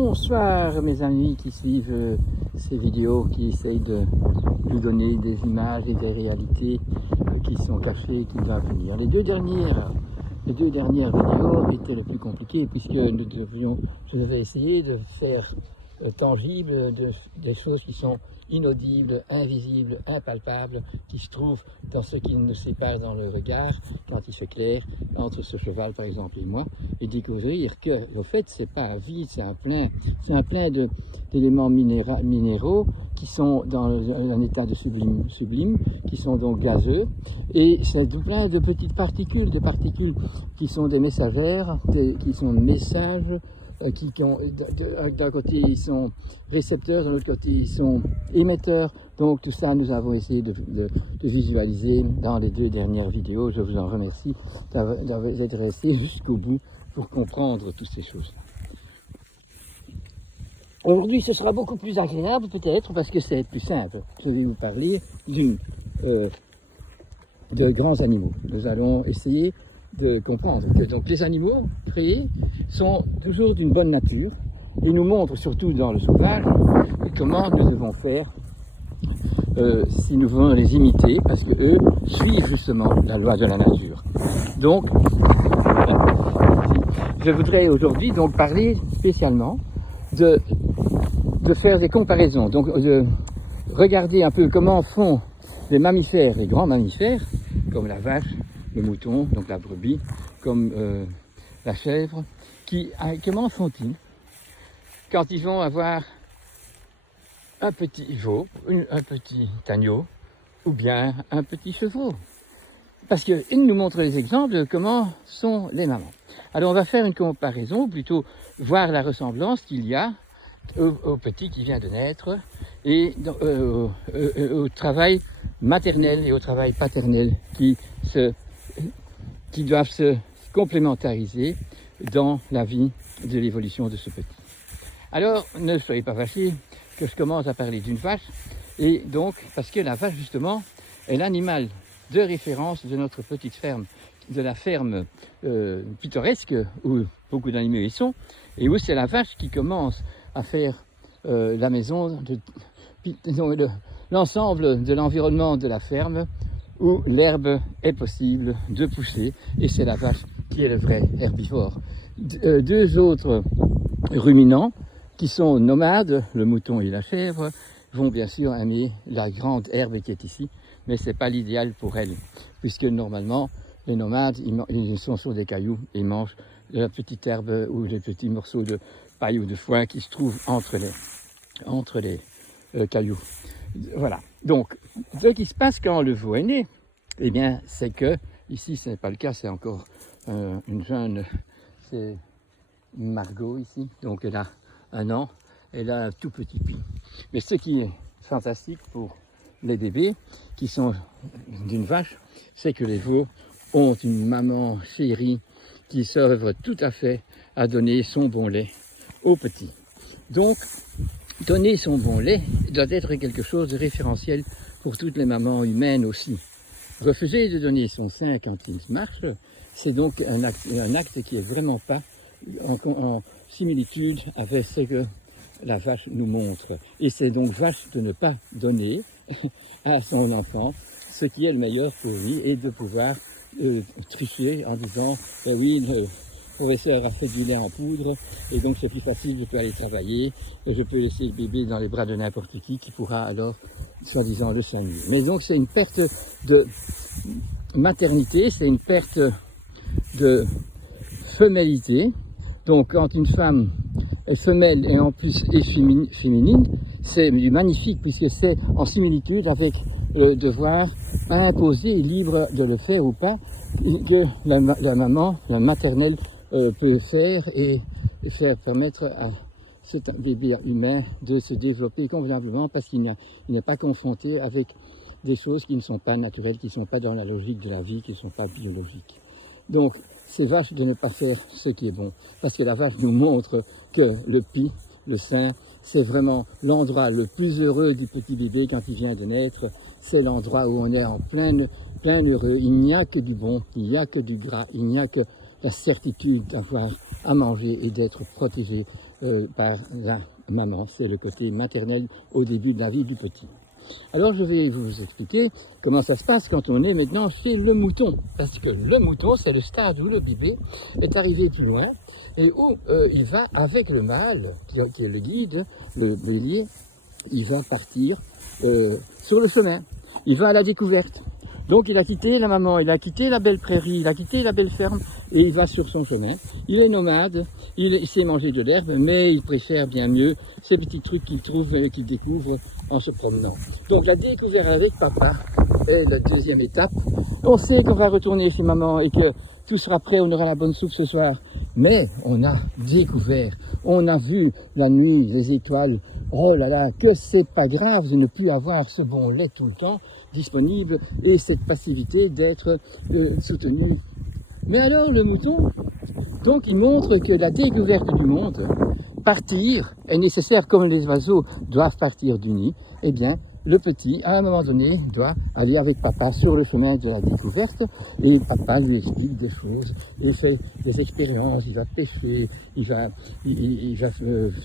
Bonsoir mes amis qui suivent ces vidéos, qui essayent de nous donner des images et des réalités qui sont cachées, qui doivent venir. Les deux dernières vidéos étaient les plus compliquées puisque je devais essayer de faire tangible des choses qui sont inaudibles, invisibles, impalpables, qui se trouvent dans ce qui nous sépare dans le regard, quand il fait clair, entre ce cheval par exemple et moi, et découvrir que le fait c'est pas vide, c'est un plein d'éléments minéraux qui sont dans un état de sublime, qui sont donc gazeux, et c'est plein de petites particules, des particules qui sont des messagères, qui sont des messages, d'un côté ils sont récepteurs, de l'autre côté ils sont émetteurs. Donc tout ça nous avons essayé de visualiser dans les deux dernières vidéos. Je vous en remercie d'avoir été resté jusqu'au bout pour comprendre toutes ces choses. Aujourd'hui ce sera beaucoup plus agréable peut-être parce que c'est plus simple. Je vais vous parler de grands animaux. Nous allons essayer de comprendre que donc les animaux créés sont toujours d'une bonne nature et nous montrent surtout dans le sauvage comment nous devons faire si nous voulons les imiter, parce que eux suivent justement la loi de la nature. Donc je voudrais aujourd'hui donc parler spécialement de faire des comparaisons, donc de regarder un peu comment font les mammifères, les grands mammifères comme la vache, le mouton, donc la brebis, comme la chèvre, comment font-ils quand ils vont avoir un petit veau, un petit agneau, ou bien un petit chevreau? Parce qu'ils nous montrent les exemples de comment sont les mamans. Alors on va faire une comparaison, ou plutôt voir la ressemblance qu'il y a au petit qui vient de naître, et au travail maternel et au travail paternel qui doivent se complémentariser dans la vie de l'évolution de ce petit. Alors, ne soyez pas fâchés que je commence à parler d'une vache, et donc, parce que la vache, justement, est l'animal de référence de notre petite ferme, de la ferme pittoresque, où beaucoup d'animaux y sont, et où c'est la vache qui commence à faire la maison, l'ensemble de l'environnement de la ferme, où l'herbe est possible de pousser, et c'est la vache qui est le vrai herbivore. Deux autres ruminants qui sont nomades, le mouton et la chèvre, vont bien sûr aimer la grande herbe qui est ici, mais ce n'est pas l'idéal pour elles, puisque normalement les nomades ils sont sur des cailloux et ils mangent de la petite herbe ou des petits morceaux de paille ou de foin qui se trouvent entre les cailloux. Voilà. Donc, ce qui se passe quand le veau est né, eh bien, c'est que, ici, ce n'est pas le cas, c'est encore une jeune, c'est Margot ici, donc elle a 1 an, elle a un tout petit pied. Mais ce qui est fantastique pour les bébés, qui sont d'une vache, c'est que les veaux ont une maman chérie qui s'œuvre tout à fait à donner son bon lait aux petits. Donc, donner son bon lait doit être quelque chose de référentiel pour toutes les mamans humaines aussi. Refuser de donner son sein quand il marche, c'est donc un acte qui est vraiment pas en similitude avec ce que la vache nous montre. Et c'est donc vache de ne pas donner à son enfant ce qui est le meilleur pour lui et de pouvoir tricher en disant eh oui, le professeur a fait du lait en poudre et donc c'est plus facile, je peux aller travailler et je peux laisser le bébé dans les bras de n'importe qui pourra alors soi-disant le soigner. Mais donc c'est une perte de maternité, c'est une perte de femalité. Donc quand une femme est femelle et en plus est féminine, c'est magnifique puisque c'est en similitude avec le devoir imposé, libre de le faire ou pas, que la maman, la maternelle peut faire et faire permettre à ce bébé humain de se développer convenablement parce qu'il n'est pas confronté avec des choses qui ne sont pas naturelles, qui ne sont pas dans la logique de la vie, qui ne sont pas biologiques. Donc, c'est vache de ne pas faire ce qui est bon, parce que la vache nous montre que le pis, le sein, c'est vraiment l'endroit le plus heureux du petit bébé quand il vient de naître. C'est l'endroit où on est en plein heureux. Il n'y a que du bon, il n'y a que du gras, il n'y a que la certitude d'avoir à manger et d'être protégé par la maman. C'est le côté maternel au début de la vie du petit. Alors je vais vous expliquer comment ça se passe quand on est maintenant chez le mouton. Parce que le mouton, c'est le stade où le bébé est arrivé plus loin et où il va avec le mâle, qui est le guide, le bélier, il va partir sur le chemin. Il va à la découverte. Donc il a quitté la maman, il a quitté la belle prairie, il a quitté la belle ferme et il va sur son chemin. Il est nomade, il sait manger de l'herbe, mais il préfère bien mieux ces petits trucs qu'il trouve et qu'il découvre en se promenant. Donc la découverte avec papa est la deuxième étape. On sait qu'on va retourner chez maman et que tout sera prêt, on aura la bonne soupe ce soir. Mais on a découvert, on a vu la nuit, les étoiles. Oh là là, que c'est pas grave de ne plus avoir ce bon lait tout le temps disponible et cette passivité d'être soutenu. Mais alors le mouton, donc il montre que la découverte du monde, partir est nécessaire comme les oiseaux doivent partir du nid. Eh bien, le petit, à un moment donné, doit aller avec papa sur le chemin de la découverte et papa lui explique des choses, il fait des expériences, il va pêcher, il va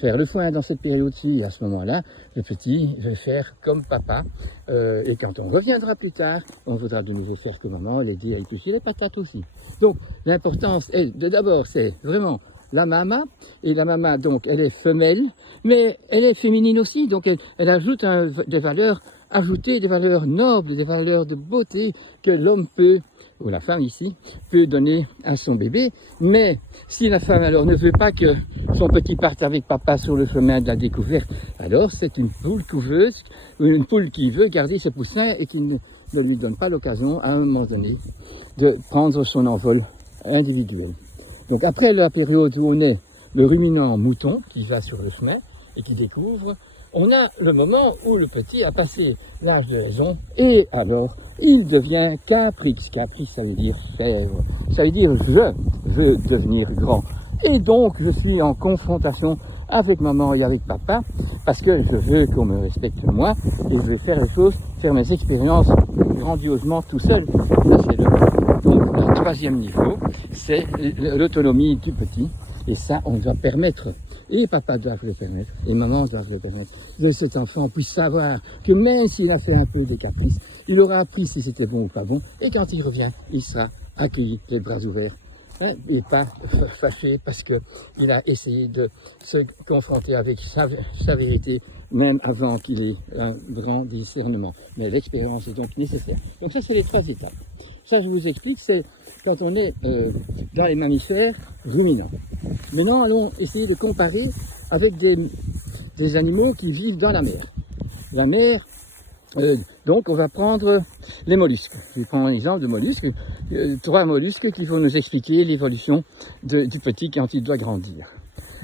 faire le foin dans cette période-ci. Et à ce moment-là, le petit va faire comme papa et quand on reviendra plus tard, on voudra de nouveau faire comme maman, l'aider à éplucher les patates aussi. Donc, l'importance est, d'abord, c'est vraiment la mama, et la mama, donc, elle est femelle, mais elle est féminine aussi, donc elle ajoute des valeurs ajoutées, des valeurs nobles, des valeurs de beauté que l'homme peut, ou la femme ici, peut donner à son bébé. Mais si la femme alors ne veut pas que son petit parte avec papa sur le chemin de la découverte, alors c'est une poule couveuse, ou une poule qui veut garder ce poussin et qui ne lui donne pas l'occasion, à un moment donné, de prendre son envol individuel. Donc après la période où on est le ruminant mouton qui va sur le chemin et qui découvre, on a le moment où le petit a passé l'âge de raison et alors il devient caprice. Caprice, ça veut dire chèvre, ça veut dire je veux devenir grand. Et donc je suis en confrontation avec maman et avec papa parce que je veux qu'on me respecte moi et je veux faire les choses, faire mes expériences grandiosement tout seul. Ça, c'est donc le troisième niveau, c'est l'autonomie du petit. Et ça, on doit permettre, et papa doit le permettre, et maman doit le permettre, que cet enfant puisse savoir que même s'il a fait un peu de caprice, il aura appris si c'était bon ou pas bon, et quand il revient, il sera accueilli les bras ouverts, hein, et pas fâché parce qu'il a essayé de se confronter avec sa vérité, même avant qu'il ait un grand discernement. Mais l'expérience est donc nécessaire. Donc ça, c'est les 3 étapes. Ça, je vous explique, c'est quand on est dans les mammifères ruminants. Maintenant, allons essayer de comparer avec des animaux qui vivent dans la mer. La mer, donc on va prendre les mollusques. Je vais prendre un exemple de mollusques, 3 mollusques qui vont nous expliquer l'évolution du petit quand il doit grandir.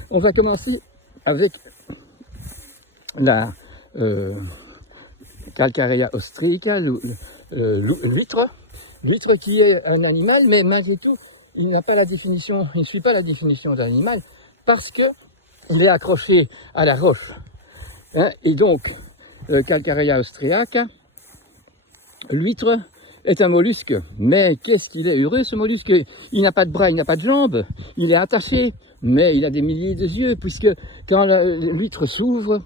On va commencer avec la Calcarea ostrica, l'huître. L'huître qui est un animal, mais malgré tout, il n'a pas la définition, il ne suit pas la définition d'animal parce que il est accroché à la roche. Hein, et donc, Calcarea austriaca, l'huître est un mollusque. Mais qu'est-ce qu'il est heureux ce mollusque? Il n'a pas de bras, il n'a pas de jambes, il est attaché, mais il a des milliers de yeux puisque quand l'huître s'ouvre,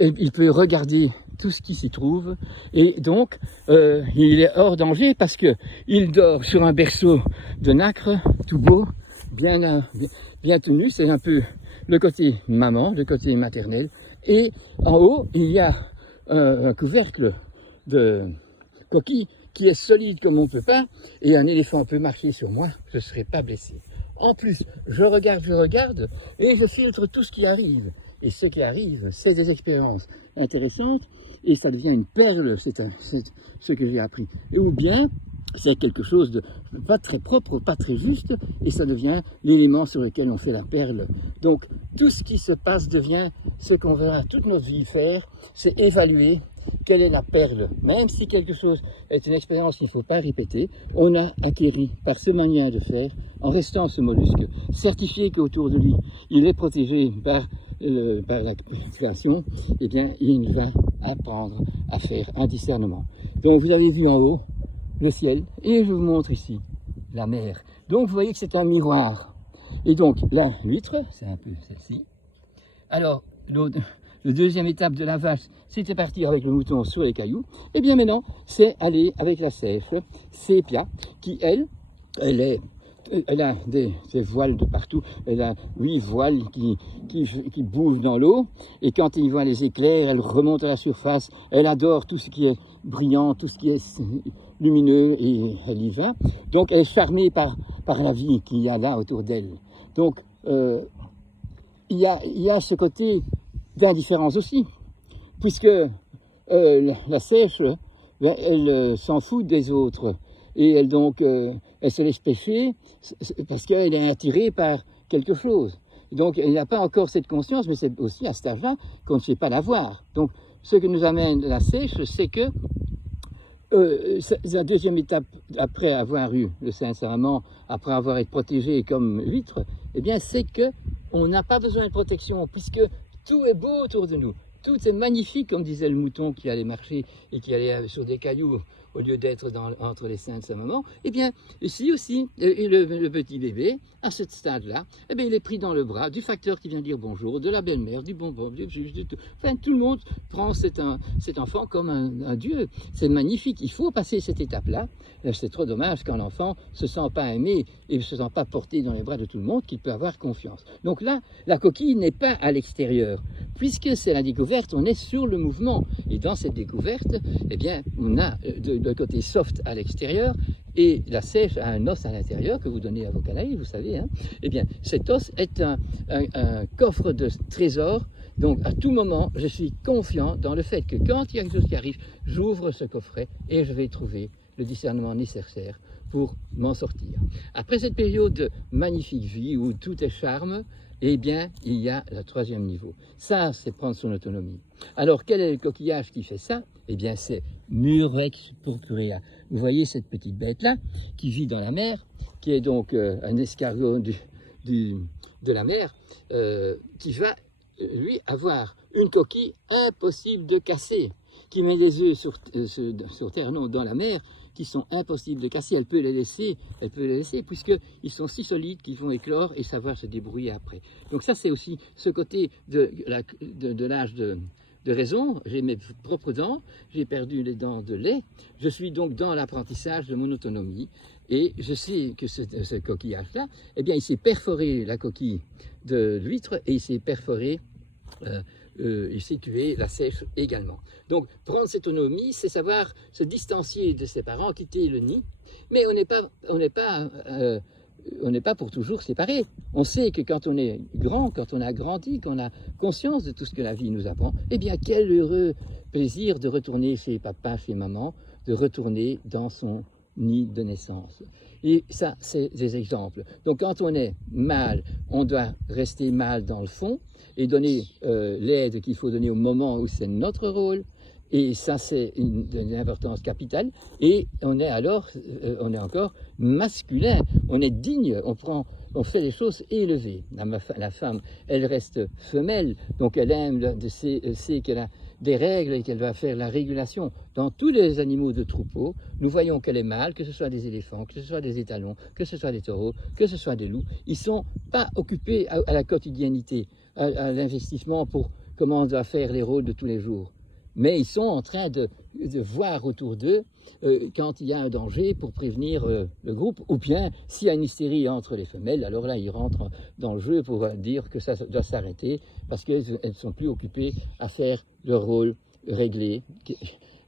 il peut regarder tout ce qui s'y trouve, et donc il est hors danger parce que il dort sur un berceau de nacre, tout beau, bien tenu, c'est un peu le côté maman, le côté maternel, et en haut il y a un couvercle de coquille qui est solide comme on ne peut pas, et un éléphant peut marcher sur moi, je ne serai pas blessé. En plus, je regarde, et je filtre tout ce qui arrive. Et ce qui arrive, c'est des expériences intéressantes, et ça devient une perle, c'est ce que j'ai appris. Ou bien, c'est quelque chose de pas très propre, pas très juste, et ça devient l'élément sur lequel on fait la perle. Donc, tout ce qui se passe devient ce qu'on verra toute notre vie faire, c'est évaluer quelle est la perle. Même si quelque chose est une expérience qu'il ne faut pas répéter, on a acquéri par ce manière de faire, en restant ce mollusque, certifié qu'autour de lui, il est protégé par la création, eh bien, il va apprendre à faire un discernement. Donc, vous avez vu en haut le ciel, et je vous montre ici la mer. Donc vous voyez que c'est un miroir. Et donc là, l'huître, c'est un peu celle-ci. Alors, le deuxième étape de la vache, c'était partir avec le mouton sur les cailloux. Et bien maintenant, c'est aller avec la sèche, Sépia, qui elle a des voiles de partout. Elle a 8 voiles qui bougent dans l'eau. Et quand il voit les éclairs, elle remonte à la surface. Elle adore tout ce qui est brillant, tout ce qui est lumineux, et elle y va. Donc elle est charmée par la vie qu'il y a là autour d'elle. Donc il y a ce côté d'indifférence aussi, puisque la sèche, elle s'en fout des autres. Et elle se laisse pêcher parce qu'elle est attirée par quelque chose. Donc elle n'a pas encore cette conscience, mais c'est aussi à cet âge-là qu'on ne sait pas l'avoir. Donc ce que nous amène la sèche, c'est que la deuxième étape, après avoir eu le Saint-Sacrement, après avoir été protégé comme huître, eh bien c'est que on n'a pas besoin de protection, puisque tout est beau autour de nous. Tout est magnifique, comme disait le mouton qui allait marcher et qui allait sur des cailloux au lieu d'être entre les seins de sa maman. Eh bien, ici aussi, le petit bébé, à ce stade-là, eh bien, il est pris dans le bras du facteur qui vient dire bonjour, de la belle-mère, du bonbon, du juge, du tout. Enfin, tout le monde prend cet enfant comme un dieu. C'est magnifique. Il faut passer cette étape-là. C'est trop dommage quand l'enfant ne se sent pas aimé et ne se sent pas porté dans les bras de tout le monde, qu'il peut avoir confiance. Donc là, la coquille n'est pas à l'extérieur. Puisque c'est la découverte, on est sur le mouvement. Et dans cette découverte, eh bien, on a le côté soft à l'extérieur et la sèche a un os à l'intérieur que vous donnez à vos canailles, vous savez. Eh bien, cet os est un coffre de trésors. Donc, à tout moment, je suis confiant dans le fait que quand il y a quelque chose qui arrive, j'ouvre ce coffret et je vais trouver le discernement nécessaire pour m'en sortir. Après cette période de magnifique vie où tout est charme, eh bien, il y a le troisième niveau. Ça, c'est prendre son autonomie. Alors, quel est le coquillage qui fait ça? Eh bien, c'est Murex purpurea. Vous voyez cette petite bête-là, qui vit dans la mer, qui est donc un escargot de la mer, qui va, lui, avoir une coquille impossible de casser, qui met des œufs sur terre, non, dans la mer, qui sont impossibles de casser. Elle peut les laisser, puisqu'ils sont si solides qu'ils vont éclore et savoir se débrouiller après. Donc ça, c'est aussi ce côté de l'âge de raison. J'ai mes propres dents, j'ai perdu les dents de lait, je suis donc dans l'apprentissage de mon autonomie, et je sais que ce coquillage-là, eh bien, il s'est perforé la coquille de l'huître, et il s'est perforé il s'est tué la sèche également. Donc, prendre cette autonomie, c'est savoir se distancier de ses parents, quitter le nid, mais on n'est pas pour toujours séparés. On sait que quand on est grand, quand on a grandi, qu'on a conscience de tout ce que la vie nous apprend, eh bien, quel heureux plaisir de retourner chez papa, chez maman, de retourner dans son nid de naissance. Et ça, c'est des exemples. Donc, quand on est mâle, on doit rester mâle dans le fond et donner l'aide qu'il faut donner au moment où c'est notre rôle. Et ça, c'est une importance capitale. Et on est encore masculin. On est digne. On fait les choses élevées. La femme, elle reste femelle. Donc, elle aime, sait qu'elle a des règles et qu'elle va faire la régulation. Dans tous les animaux de troupeau, nous voyons qu'elle est mâle, que ce soit des éléphants, que ce soit des étalons, que ce soit des taureaux, que ce soit des loups. Ils ne sont pas occupés à la quotidiennité, à l'investissement pour comment on doit faire les rôles de tous les jours. Mais ils sont en train de voir autour d'eux quand il y a un danger pour prévenir le groupe, ou bien s'il y a une hystérie entre les femelles, alors là ils rentrent dans le jeu pour dire que ça doit s'arrêter parce qu'elles ne sont plus occupées à faire leur rôle réglé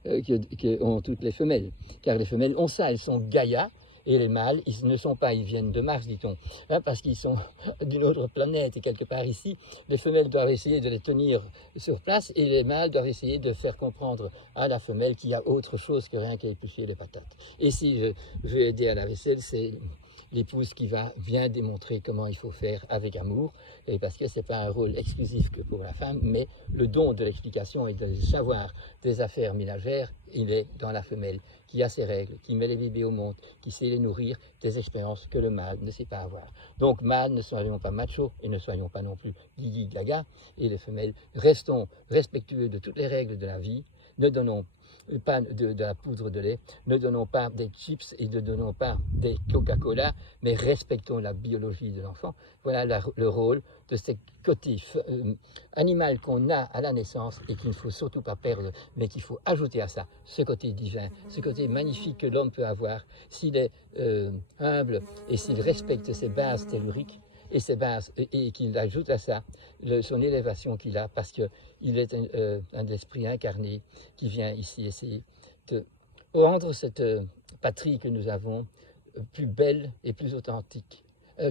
qu'ont toutes les femelles. Car les femelles ont ça, elles sont Gaïa. Et les mâles, ils viennent de Mars, dit-on, parce qu'ils sont d'une autre planète. Et quelque part ici, les femelles doivent essayer de les tenir sur place et les mâles doivent essayer de faire comprendre à la femelle qu'il y a autre chose que rien qu'à éplucher les patates. Et si je veux aider à la vaisselle, c'est l'épouse qui vient démontrer comment il faut faire avec amour, et parce que ce n'est pas un rôle exclusif que pour la femme, mais le don de l'explication et de savoir des affaires ménagères, il est dans la femelle, qui a ses règles, qui met les bébés au monde, qui sait les nourrir, des expériences que le mâle ne sait pas avoir. Donc mâle, ne soyons pas machos, et ne soyons pas non plus guigui gaga, et les femelles, restons respectueux de toutes les règles de la vie, ne donnons pas de la poudre de lait, ne donnons pas des chips et ne donnons pas des Coca-Cola mais respectons la biologie de l'enfant. Voilà le rôle de ce côté animal qu'on a à la naissance et qu'il ne faut surtout pas perdre, mais qu'il faut ajouter à ça ce côté divin, ce côté magnifique que l'homme peut avoir s'il est humble et s'il respecte ses bases telluriques et ses bases, et qu'il ajoute à ça son élévation qu'il a, parce qu'il est un esprit incarné qui vient ici essayer de rendre cette patrie que nous avons plus belle et plus authentique,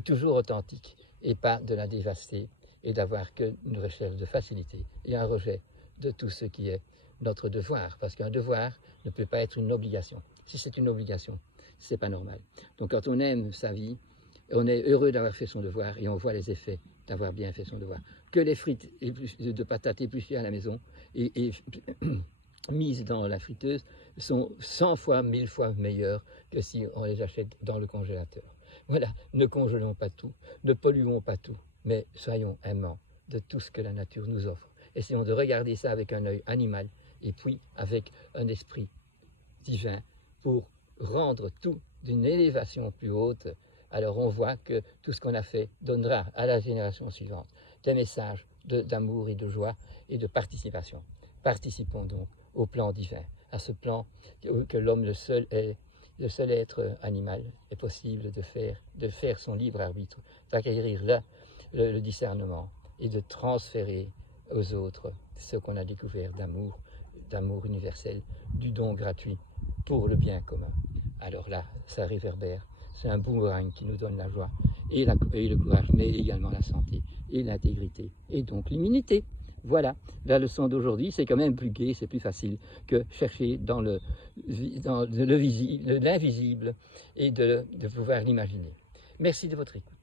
toujours authentique, et pas de la dévaster et d'avoir que une recherche de facilité et un rejet de tout ce qui est notre devoir, parce qu'un devoir ne peut pas être une obligation. Si c'est une obligation, c'est pas normal. Donc quand on aime sa vie, on est heureux d'avoir fait son devoir et on voit les effets d'avoir bien fait son devoir. Que les frites de patates épluchées à la maison et mises dans la friteuse sont 100 fois, 1000 fois meilleures que si on les achète dans le congélateur. Voilà, ne congelons pas tout, ne polluons pas tout, mais soyons aimants de tout ce que la nature nous offre. Essayons de regarder ça avec un œil animal et puis avec un esprit divin pour rendre tout d'une élévation plus haute. Alors on voit que tout ce qu'on a fait donnera à la génération suivante des messages d'amour et de joie et de participation. Participons donc au plan divin, à ce plan que l'homme le seul être animal est possible de faire son libre arbitre, d'acquérir là le discernement et de transférer aux autres ce qu'on a découvert d'amour universel, du don gratuit pour le bien commun. Alors là, ça réverbère, c'est un boomerang qui nous donne la joie et le courage, mais également la santé et l'intégrité et donc l'immunité. Voilà, la leçon d'aujourd'hui, c'est quand même plus gai, c'est plus facile que chercher dans l'invisible et de pouvoir l'imaginer. Merci de votre écoute.